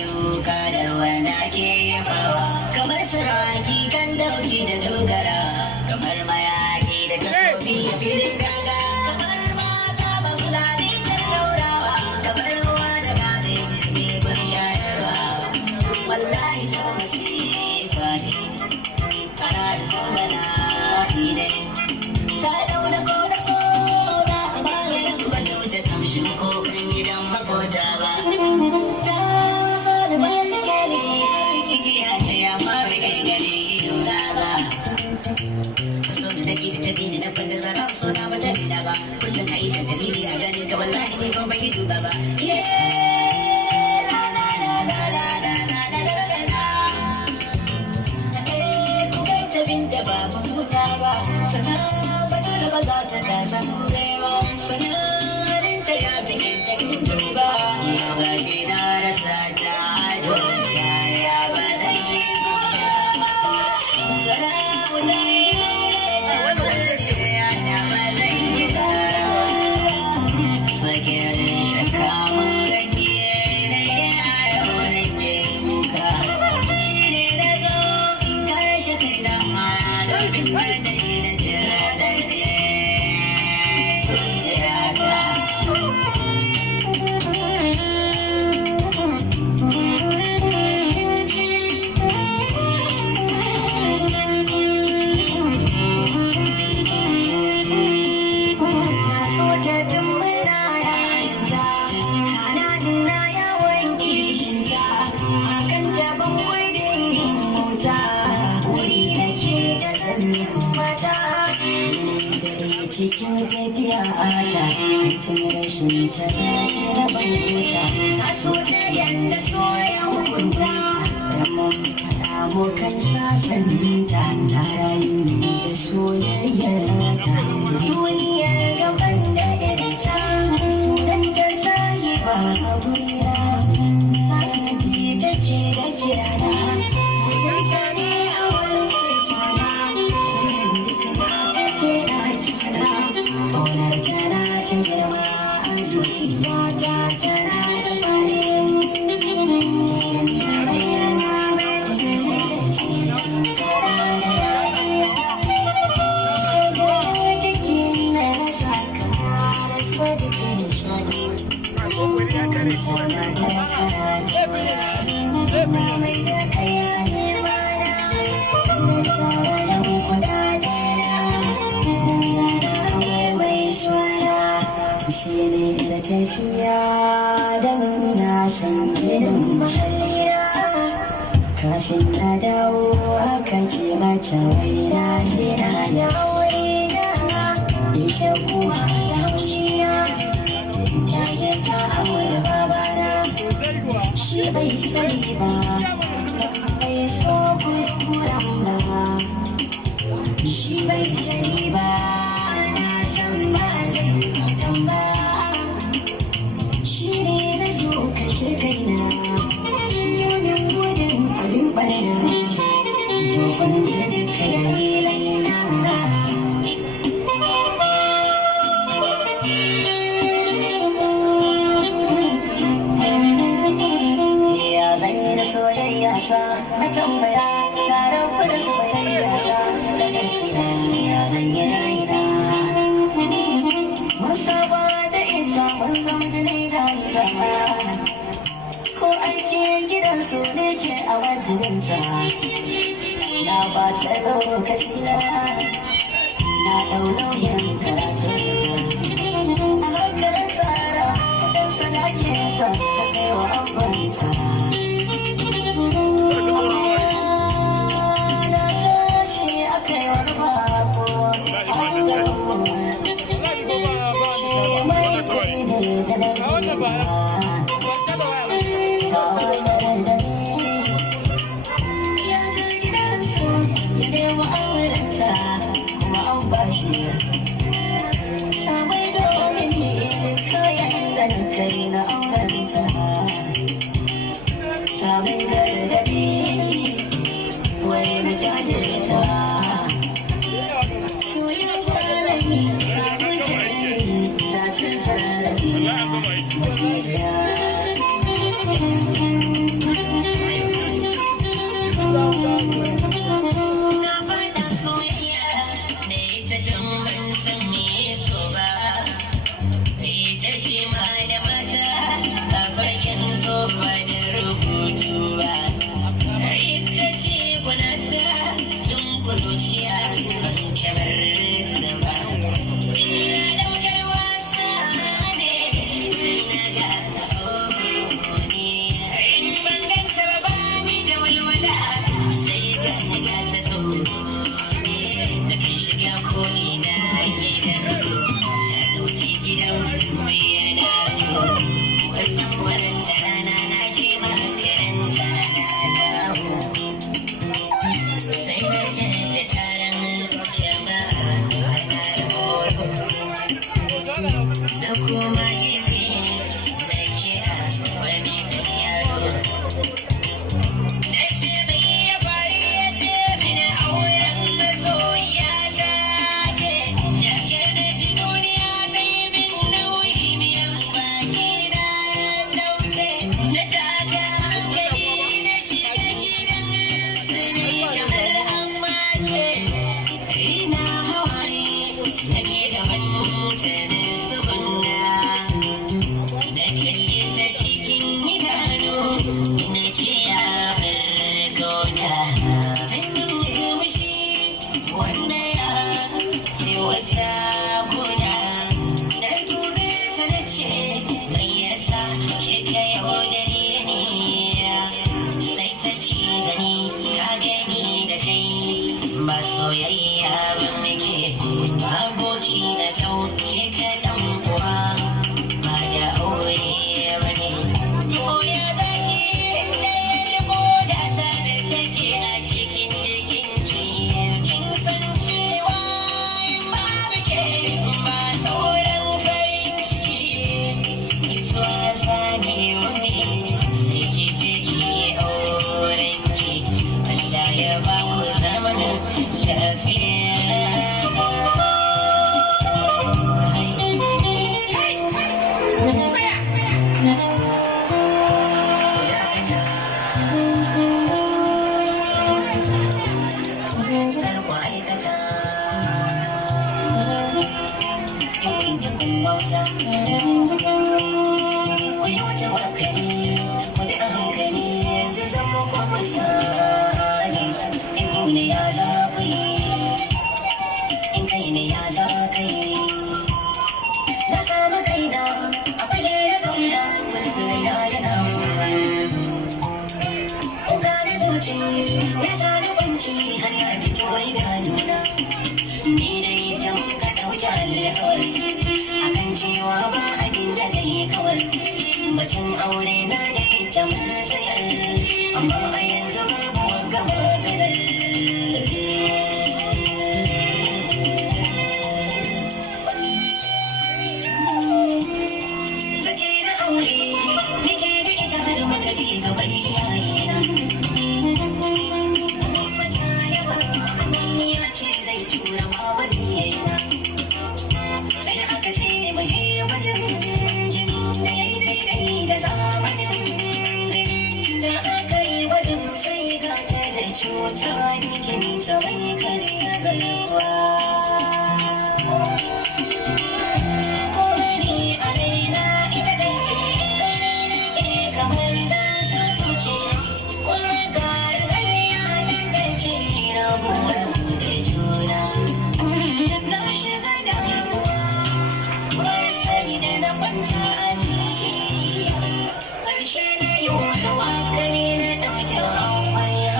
shuka da ruwan da ke yabawa kamar saraki kan dauki da dogara kamar mayaki da takobi a filin daga kamar mata masu lalitar daurawa kamar ruwa da gabe jirgi gun shayarwa wallahi so masifa ne ana da so bala'i ne ta dauna ko da so na maganin bata wuce kamshin kokan gidan makota ba ta so da mai sikeli igiya ta ya fara gani idona ba ta so da daki da tabi da nufin da zara so na ba ta dina ba kullum a yi da dalili a ganin ka wallahi ne kuma bai duba ba sana batu da ba za ta kasa murewa sanarinta ya fi yanta gudu ba yau ga shi na rasa ta duniya ya ba zan yi guda ba sana wuta yi ta mace na ba zan yi gara sakirin shakka mun ganye na yi a yau na ke kuka shi ne na zo in kashe kai na domin wanda cikin tafiya ta cikin rashin ta yafi rabon wuta a so ta yadda so ya hukunta ramon faɗa mu kan sasanninta na rayu ne da soyayyar ta duniyar gaban da ita sunan ta sahiba a gurina sahibi take da kirana mutunta ne a wani firfana sannan duka na tafi ƙaunar tana ta girma a zuciya ta tana da fare idan na bayyana mai sai da ci sun kara da rariya da take na rasa kama da so da ke nishadi tana da karatu mai da kaya ne mana da tsara yan kudade sai da tafiya don na san gidan mahallina kafin na dawo aka ce mata wai na je na ya aure na ita kuma da haushina ta je ta aure babana shi bai sani ba bai so kuskuren ba shi bai sani ba na san ba zai faɗan ba shi ne na so kashe kaina domin gudun abin ɓarna dogon ta duka dalilaina ya zan yi da soyayya ta na tambaya na rabu da soyayya ta ta gaskiya ya zan yi raina mun saba da ita mun zama jini da ita ko aikin gidan su ne ke a wadda na ba ta lokaci na ɗau nauyin karatu a hankalin tsara kudin sanakinta ta kai wa abanta na tashi a kai wani bako shi mai kuɗi ne da na samai domin yi kayan da na kai na aurenta samun gargadi wai na jajirta to ya zalami ta wuce ta ci zalafi na macijiya akan cewa ba abin da zai kawar batun aure na da ita sayar amma a yanzu babu wagga maganar zace na aure nake da ita har maka je gaban iyayena amma ta yaba ya ce zai tura ma wani yana cuta jikin ta bai karya garkuwa kowani a raina ita da ke kamar za su suce kuma gari zanya dangance na buran da juna na shiga damuwa ba sani da na kwanta a ƙarshe na yi wata wakari na ɗauke hankali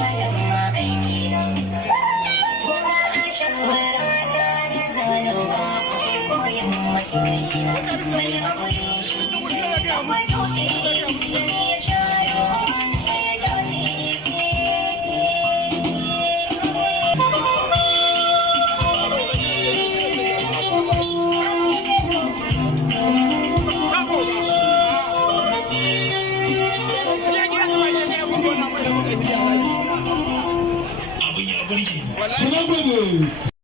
Abin ya burge ni.